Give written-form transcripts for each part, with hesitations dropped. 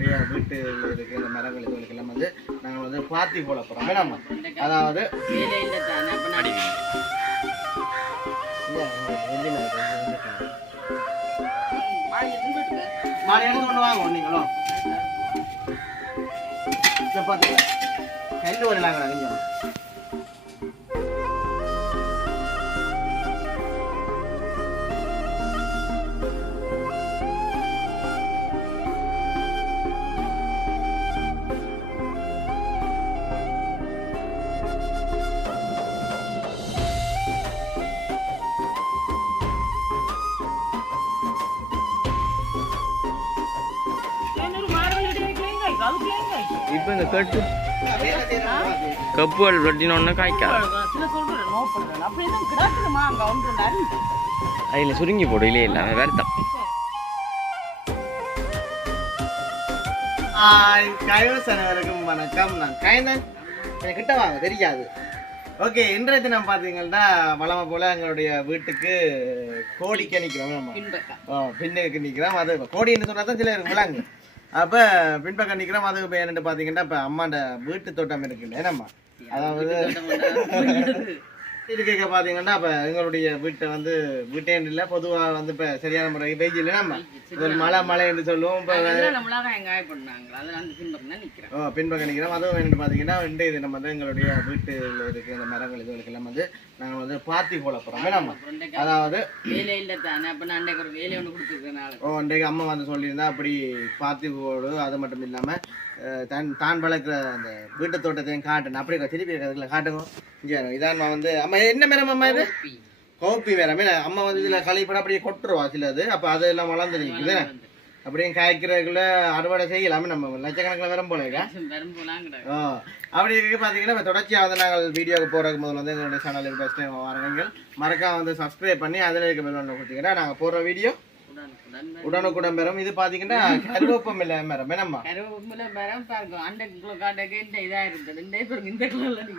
எங்களுடைய வீட்டில் இருக்கிற மரங்கள் இதுகளுக்கெல்லாம் வந்து நாங்கள் வந்து பாத்தி போட போகிறோம் வேணாமா அதாவது மாலை எடுத்து கொண்டு வாங்க நீங்களும் பார்த்தீங்களா கண்டு வரலாங்களா கொஞ்சம் இப்போ இந்த கப்புகள் வெட்டினோன்னு காய்க்கா அதில் சுருங்கி போடும் இல்லையே இல்லாம வருத்தம் கைவசனவருக்கும் வணக்கம். நான் கைந்தன் கிட்ட வாங்க தெரியாது. ஓகே, இன்றைய தினம் பார்த்தீங்கன்னா வளமை போல எங்களுடைய வீட்டுக்கு கோடிக்க நிற்கிறோம். நம்ம பின்னுக்கு நிற்கிறோம். அது கோடின்னு சொன்னா தான் சில விளாங்க. அப்போ பின்பக்கம் நிற்கிறோம். அது என்னென்னு பார்த்தீங்கன்னா இப்போ அம்மாண்ட வீட்டு தோட்டம் இருக்குல்ல என்னம்மா, அதாவது இது கேட்க பார்த்தீங்கன்னா இப்போ எங்களுடைய வீட்டை வந்து வீட்டேன் இல்லை பொதுவாக வந்து இப்போ சரியான முறை வெயில் இல்லைன்னா ஒரு மழை என்று சொல்லுவோம். இப்போ பின்பக்கம் நிற்கிறோம். அதுவும் என்னென்னு பார்த்தீங்கன்னா இன்றைய தினம் வந்து எங்களுடைய வீட்டில் இருக்கிற இந்த மரங்கள் இதுகளுக்கெல்லாம் வந்து நாங்கள் வந்து பாத்தி போட போகிறோம் வேணாமா. அதாவது இன்றைக்கு அம்மா வந்து சொல்லியிருந்தா அப்படி பாத்தி போடு. அது மட்டும் இல்லாமல் தான் வளர்க்குற அந்த வீட்டு தோட்டத்தையும் காட்டுன்னு அப்படி திருப்பி இருக்கிறதுல காட்டுங்க. இங்கே இதான் வந்து அம்மா என்ன மரம் அம்மா இது கோப்பி மரமே. அம்மா வந்து இதில் கழிப்பட அப்படியே கொட்டுருவா சிலது. அப்போ அதெல்லாம் வளர்ந்து நிற்குது. அப்படியே காய்க்கிறதுக்குள்ள அறுவடை செய்யலாமே நம்ம லட்சக்கணக்கில் வரும் போல இருக்கா. அப்படி இருக்கு பார்த்தீங்கன்னா தொடர்ச்சியாக வந்து நாங்கள் வீடியோக்கு போகிறதுக்கு முதல்ல வந்து எங்களுடைய சேனலுக்கு ஃபஸ்ட் டைம் வரவங்க மறக்காம வந்து சப்ஸ்கிரைப் பண்ணி அதில் இருக்க மேலே கொடுத்தீங்கன்னா நாங்கள் போடுற வீடியோ உடனுக்குடன் பெறும். இது பாத்தீங்கன்னா கருவேப்பம் இல்ல மரம் என்னம்மா,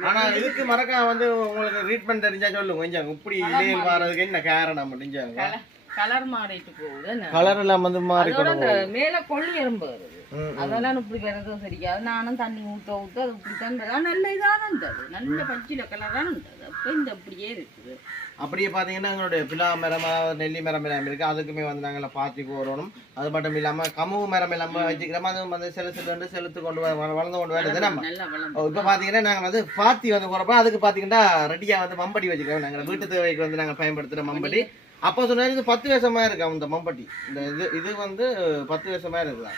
ஆனா இதுக்கு மறக்காம வந்து உங்களுக்கு ட்ரீட்மெண்ட் தெரிஞ்சா சொல்லுங்க கொஞ்சம். இப்படி இலையில் வர்றதுக்கு என்ன காரணம் முடிஞ்சாங்க கலர் மாறிட்டு போகுது. கலர் எல்லாம் வந்து மாறி மேல கொள்ளி எறும்பு வருது. அதெல்லாம் இப்படி கிடக்கும் சரியாது. நானும் தண்ணி ஊத்த அது இப்படித்தான் நல்ல இதான இருந்தது. நல்ல பச்சில கலர் தான் இருந்தது. அப்ப இந்த அப்படியே இருக்குது. அப்படியே பார்த்தீங்கன்னா எங்களுடைய பிலா மரம் நெல்லி மரம் எல்லாம் இருக்குது. அதுக்குமே வந்து நாங்கள் பாத்தி போடணும். அது மட்டும் இல்லாமல் கமுவு மரம் எல்லாம் வச்சுக்கிறோம். அதுவும் வந்து செலுத்து கொண்டு வளர்ந்து கொண்டு வருது நம்ம. இப்போ பார்த்தீங்கன்னா நாங்கள் வந்து பாத்தி வந்து போகிறப்ப அதுக்கு பார்த்தீங்கன்னா ரெடியாக வந்து மம்பட்டி வச்சுக்கிறோம். நாங்கள் வீட்டு தேவைக்கு வந்து நாங்கள் பயன்படுத்துகிற மம்பட்டி. அப்போ சொன்னாரு இது 10 வருஷமா இருக்கு அந்த மம்பட்டி. இந்த இது வந்து 10 வருஷமா இருக்குதா.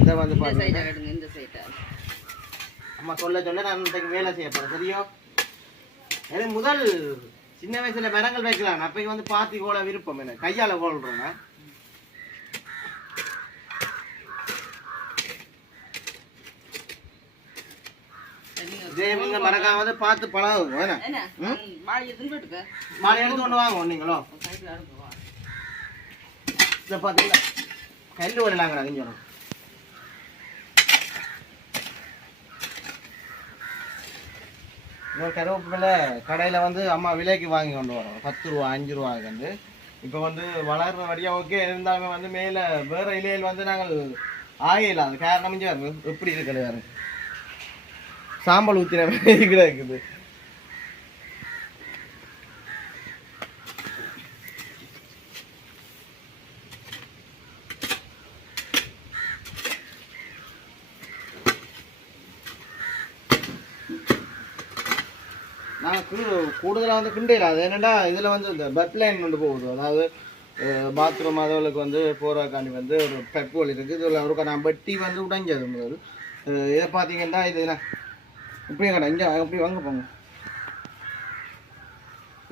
இதை வந்து அம்மா சொல்ல நான் இன்றைக்கு வேலை செய்ய போறேன் சரியோ. எனக்கு முதல் சின்ன வயசுல மரங்கள் வைக்கலாம். அப்பைக்கு வந்து பாத்தி கோல விருப்பம் எனக்கு கையால கோல்றேன். நீங்க மறக்காம வந்து பார்த்து பழகும். மாலை எடுத்து கொண்டு வாங்க நீங்களும். இதை பார்த்தீங்களா கண்டு வரலாங்களா கொஞ்சம். கருவேப்பிலை கடையில் வந்து அம்மா விலைக்கு வாங்கி கொண்டு வரோம். 10 ரூபா 5 ரூபாய்க்கு வந்து. இப்போ வந்து வளர்ற வழியாக ஓகே இருந்தாலுமே வந்து மேலே வேறு இலையில் வந்து நாங்கள் ஆகல. அது காரணம் எப்படி இருக்குது வேறு சாம்பல் ஊற்றின கூட இருக்குது. நான் கூடுதலாக வந்து கிண்டையில் அது என்னென்னா இதில் வந்து இந்த பட் லைன் கொண்டு போகுது. அதாவது பாத்ரூம் அதுகளுக்கு வந்து போகிறக்காண்டி வந்து ஒரு பெட்ரோல் இருக்குது. இதில் ஒரு நான் வெட்டி வந்து உடைஞ்சது முதல். இதை பார்த்தீங்கன்னா இது என்ன இப்படியே கடை இங்கே அப்படி வாங்க போங்க.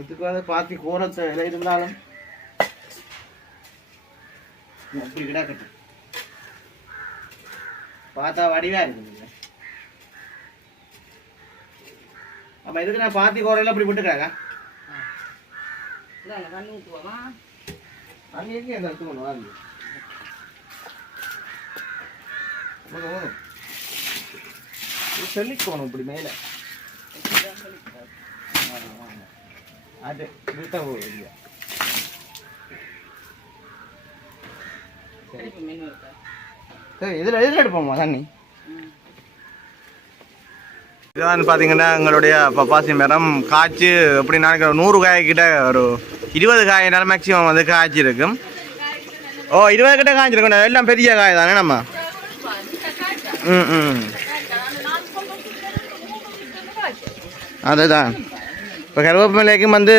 இதுக்கு வந்து பாத்தி கோரத்தை இருந்தாலும் அப்படி கிடக்கட்டும். பார்த்தா வடிவா இருக்குது. அப்போ இதுக்கு நான் பாத்தி கோரையில் அப்படி விட்டுக்கிறாங்க. தண்ணி இருக்கு அந்த எடுத்துக்கணும் வாங்க. செல்லிக்கணும் இப்படி மேலே அது வீட்டை திருப்பி மீன் இருக்கா சரி இதில் எடுப்போமா தண்ணி இதான் பார்த்தீங்கன்னா எங்களுடைய பப்பாசி மரம் காய்ச்சி எப்படி நினைக்கிற 100 காய் கிட்ட ஒரு 20 காயினால மேக்ஸிமம் வந்து காய்ச்சி இருக்கும். ஓ 20 கிட்ட காய்ச்சிருக்கோம். எல்லாம் பெரிய காய் தானே நம்ம. அதுதான் இப்போ கருவேப்பிலைக்கும் வந்து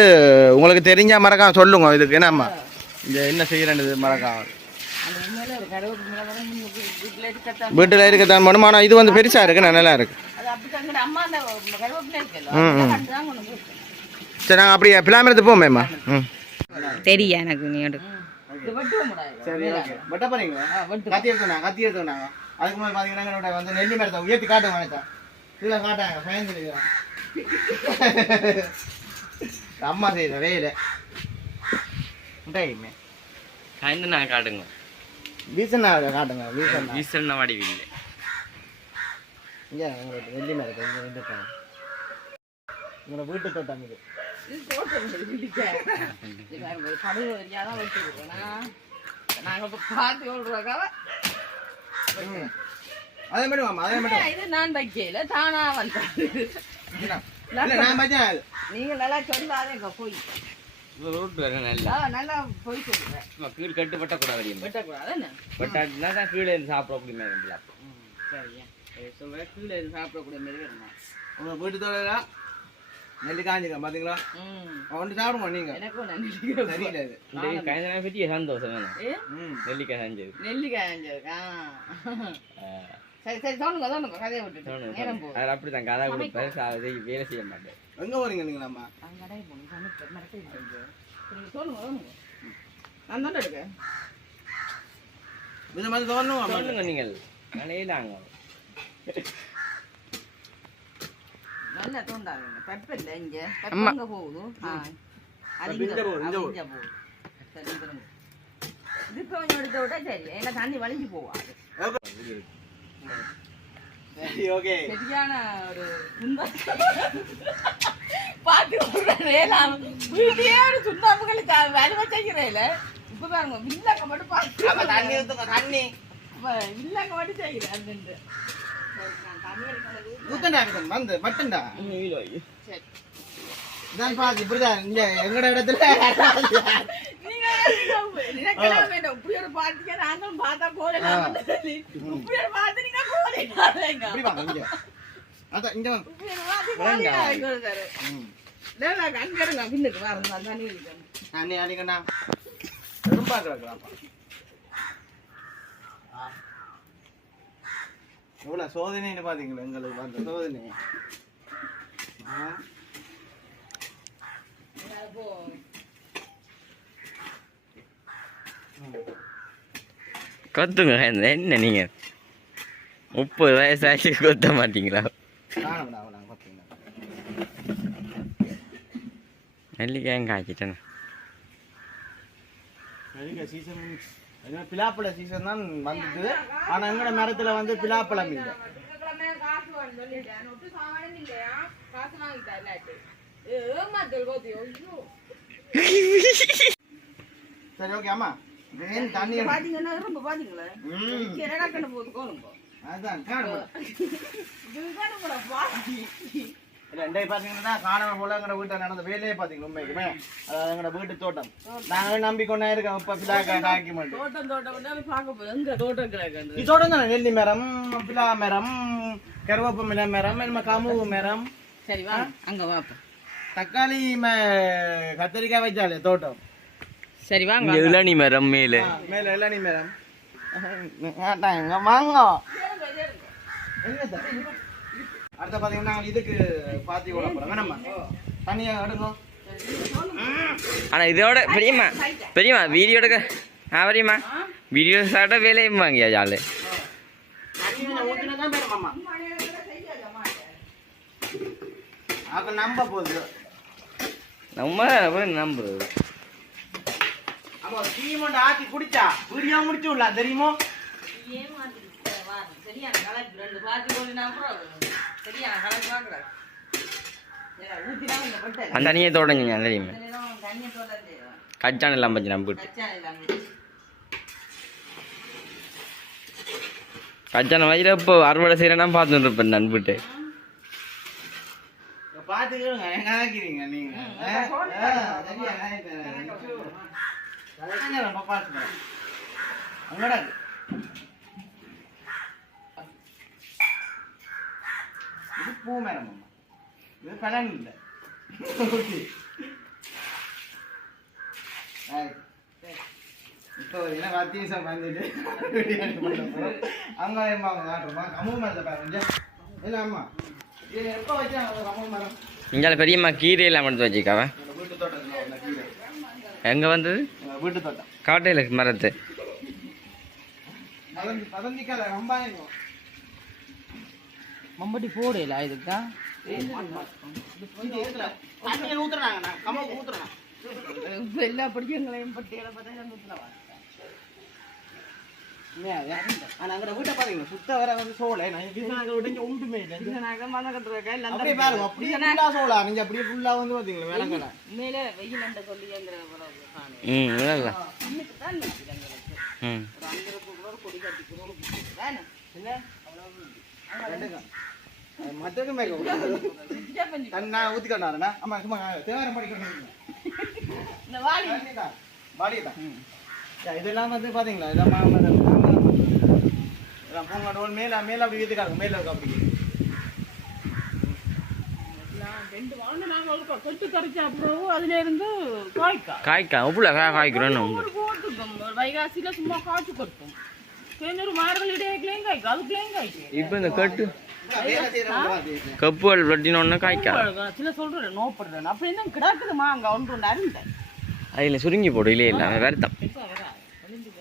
உங்களுக்கு தெரிஞ்ச மறக்காம சொல்லுங்க. இதுக்கு என்னம்மா இந்த என்ன செய்யறது மறக்காம வீட்டில் இருக்கத்தான் பண்ணும். ஆனால் இது வந்து பெருசாக இருக்கு நல்லா இருக்கு. சரி நாங்கள் அப்படியே பிளாமரத்து போமேம்மா. தெரியா எனக்கு நீ சரி ஓகே வெட்ட போறீங்களா? கத்தி எடுத்தோம் நாங்கள். அதுக்கு மேலே பார்த்தீங்கன்னா வந்து நெல்லி மரத்தை உயர்த்தி காட்டுங்க நினைச்சா இல்லை காட்டாங்க பயந்து அம்மா செய்த வேலை டைமே காய்ந்து நான் காட்டுங்க வீசன்னா காட்டுங்க வீசல்னா வடிவில்லை இங்கே எங்களுக்கு நெல்லி மரத்தை இங்கே வந்துட்டாங்க உங்களோட வீட்டு தோட்டம் இது அதே மாதிரி மாமா அதே மாதிரி இது நான் வைக்கல தானா வந்தது நான் பச்சேன் நீங்க நல்லா சொல்லாதேங்க போய் ரோட்டு வேற நல்லா நல்லா போய் சொல்லுங்க கீழ் கட்டு வெட்டக்கூடாது வெட்டக்கூடாது என்ன வெட்டாட்டினா தான் கீழே இருந்து சாப்பிடக்கூடிய மாதிரி இருக்கலாம். சரியா சொல்றேன் கீழே இருந்து சாப்பிடக்கூடிய மாதிரி வரணும். உங்க வீட்டு தோட்டா நெல்லி காஞ்சிக்க பாத்தீங்களா? ஒன்று சாப்பிடுங்க நீங்க. எனக்கும் தெரியல இது இந்த காய்ச்சனா பற்றி சந்தோஷம் வேணும். நெல்லிக்காய் காஞ்சது சரி சரி தோணுங்க கதையை விட்டுட்டு நேரம் போகும். அது அப்படிதான் கதை கொடுப்பேன் வேலை செய்ய மாட்டேன். எங்க போறீங்க நீங்களாம்மா? தோணுங்க நான் தான் எடுக்க இந்த மாதிரி தோணும் சொல்லுங்க நீங்கள் நினைலாங்க நல்லா தோண்டாங்க பெப்ப இல்லை இங்க பெப்பங்க போகுது இது கொஞ்சம் எடுத்த விட்டா சரி ஏன்னா தண்ணி வலிஞ்சு போவாது. ஓகே சரியான ஒரு பாத்து வீட்டையே ஒரு சுண்ணாம்புகளுக்கு வேலை செய்கிறேன். இப்ப பாருங்க வில்லாங்க மட்டும் பாத்து தண்ணி வில்லாங்க மட்டும் செய்கிறேன் அது வந்து மட்டும்டா சரி இதான் பாத்து இப்படிதான் இங்க எங்கட இடத்துல இப்படி ஒரு பாத்திக்க நாங்களும் பார்த்தா போடலாம் இப்படி ஒரு பாத்து நீங்க போடலாம் அதான் இங்க அங்கருங்க பின்னுக்கு வரணும் தண்ணி தண்ணி அடிக்கண்ணா பெரும்பா கிடக்குறாப்பா. எவ்வளோ சோதனைன்னு பார்த்தீங்களா எங்களுக்கு அந்த சோதனை கொத்துங்க என்ன நீங்க 30 வயசாகி கொத்த மாட்டீங்களா? நெல்லிக்காயும் காய்ச்சிட்டேன். நெல்லிக்காய் சீசன் பிலாப்பழ சீசன் தான் வந்துட்டு. ஆனா எங்களோட மரத்துல வந்து பிலாப்பழம் இல்லை. சரி ஓகே அம்மா தண்ணி பாத்தீங்கன்னா ரொம்ப பாத்தீங்களா அதான் பாத்தீங்கன்னா காணவ போலங்கிற வீட்டை நடந்த வேலையே பாத்தீங்க உண்மைக்குமே. அதாவது எங்களோட வீட்டு தோட்டம் நாங்க நம்பிக்கொண்டே இருக்கோம். இப்ப பிலாக்கா காய்க்க மாட்டோம். தோட்டம் தானே நெல்லி மரம் பிலா மரம் கருவேப்ப மரம் நம்ம கமுகு மரம். சரி வா அங்க வாப்ப தக்காளி கத்திரிக்காய் வச்சாலே தோட்டம். சரி வாங்க இளநீ மரம் மேல இளநீ மரம் வாங்க. அடுத்த பாத்தீங்கன்னா இதுக்கு பாத்தி ஓட போறோம் வேணாமா தண்ணியா எடுங்க. ஆனா இதோட பெரியமா வீடியோ எடுக்க பெரியமா வீடியோ சாட்ட வேலையும் வாங்கியா ஜாலு அது நம்ப போகுது நம்ம நம்புறது. அப்போ டீமோட ஆத்தி குடிச்சா வீடியோ முடிச்சு விடலாம் தெரியுமோ? அந்த தண்ணியை தோடங்க தெரியுமா? கச்சான் எல்லாம் பச்சு நம்பிட்டு கச்சான வயிறு இப்போ அறுவடை செய்யறேன்னா பார்த்துட்டு இருப்பேன் நான் விட்டு. பாத்துக்கிறோங்க எங்க ஆக்கிறீங்க நீங்க அங்கடா இது பூ மேடம் இது பலன் இல்லை. இப்போ என்ன வத்தீசம் வந்துட்டு அங்க காட்டுறோமா கம்மு மரத்தை பாருங்க இல்ல ஆமா இது எப்போ வச்சா கம்மு மரம் இங்கே பெரியம்மா கீரையெல்லாம் எடுத்து வச்சுக்காவ. வீட்டு தோட்டத்தில் கீரை எங்கே வந்தது? வீட்டு தோட்டம் காட்டையில் மரத்து பதந்திக்கால ரம்பாயங்க மம்பட்டி போடல இதுக்கா தண்ணியை ஊத்துறாங்கண்ணா கம்மக்கு ஊத்துறாங்க எல்லா படிக்கங்களையும் பட்டியலை பார்த்தா ஆனா அங்க வீட்டை பாருங்க சுத்த வர வந்து சோலை நான் உடஞ்ச ஒன்றுமே இல்லை அப்படியே பாருங்க அப்படியே ஃபுல்லா சோளா நீங்க அப்படியே ஃபுல்லா வந்து பாத்தீங்களா விளங்கல மேலே வெயில் அண்ட சொல்லி அந்த ம் இல்லை ம் கொடி கட்டி மற்றதுமே தண்ணா ஊத்திக்கொண்டாருண்ணா ஆமா சும்மா தேவாரம் படிக்கணும் வாடிதான் இதெல்லாம் வந்து பாத்தீங்களா இதெல்லாம் பூங்கா டோல் மேல மேல அப்படி வீட்டுக்காங்க மேல இருக்கு அப்படி கொட்டு கரைச்சா அப்புறம் அதுல இருந்து காய்க்கா உப்புல காய்க்கிறோன்னு வைகாசியில சும்மா காய்ச்சி கொட்டும் தேனூர் மார்கள் இடையேக்கலையும் காய்க்கும் அதுக்குள்ளேயும் காய்க்கும். இப்போ இந்த கப்புகள் வெட்டினோன்னு காய்க்கா சில சொல்றேன் நோப்படுறேன் அப்படி என்ன கிடக்குதுமா அங்க ஒன்று அருந்தேன் அதில் சுருங்கி போடும் இல்லையே இல்லை வருத்தம்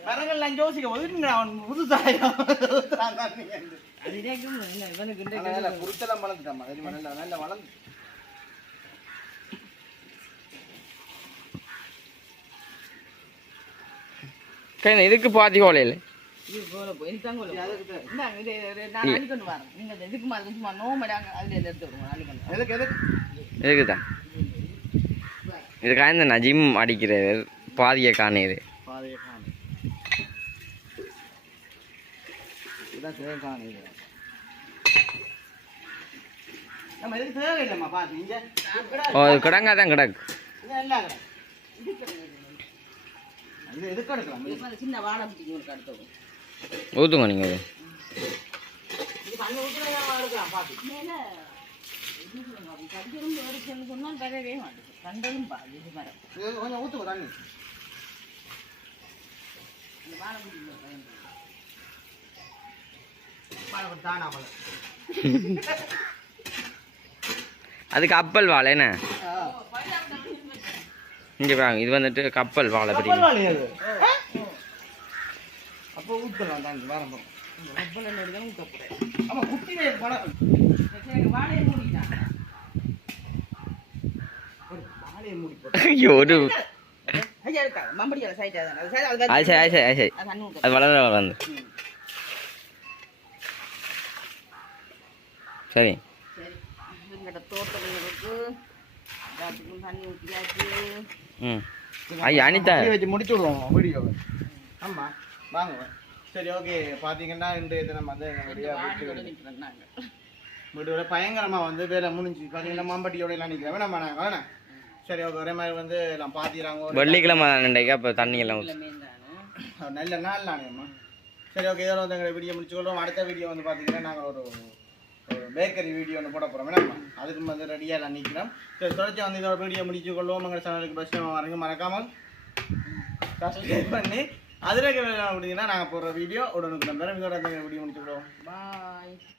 மரங்கள்லாம் யோசிக்க ஒதுங்க அவன் புதுசாயம் குருத்தெல்லாம் வளர்ந்துட்டாமா நல்லா வளர்ந்து இதுக்கு பாதி கோலையில் இதுக்குதான் இது காய்ந்த நஜிம் அடிக்கிறது பாதியை காணது ஓ கிடங்கா தான் கிடக்கு ஊற்றுங்க நீங்கள் கொஞ்சம் ஊற்றுங்க தண்ணி அது கப்பல் வாழை என்ன இங்கே பாருங்க இது வந்துட்டு கப்பல் வாழை பெரிய அப்போ ஊற்றலாம் தண்ணி வேற ஆமா குட்டி ஐயோ ஒரு அது வளர்ந்து வளர்ந்து சரி ம் ஐயா அனிதா வச்சு முடிச்சு விடுவோம் வீடியோவை ஆமாம் வாங்க சரி ஓகே பார்த்தீங்கன்னா இன்றைய தினம் வந்து எங்களுடைய வீடு பயங்கரமாக வந்து வேலை முடிஞ்சு பார்த்தீங்கன்னா மாம்பட்டியோட எல்லாம் நிற்கிறேன் நம்ம நாங்கள் வேணா சரி ஓகே ஒரே மாதிரி வந்து எல்லாம் பார்த்துக்கிறாங்க வெள்ளிக்கிழமை நின்றைக்கா இப்போ தண்ணி எல்லாம் நல்ல நாள் நானேம்மா சரி ஓகே இதோட வந்து எங்களை வீடியோ முடிச்சுக்கொள்வோம் அடுத்த வீடியோ வந்து பார்த்தீங்கன்னா நாங்கள் ஒரு பேக்கரி வீடியோ ஒன்று போட போகிறோம் வேணாம்மா அதுக்கு வந்து ரெடியாக எல்லாம் நிற்கிறோம் சரி தொடர்ச்சி வந்து இதோட வீடியோ முடிச்சுக்கொள்வோம் எங்கள் சேனலுக்கு பஸ் வரங்க மறக்காமல் சப்ஸ்கிரைப் பண்ணி அதில் அப்படிங்கன்னா நாங்கள் போடுற வீடியோ உடனுக்கு நம்ம இதோட வீடியோ முடிச்சுக்கிறோம். பாய்.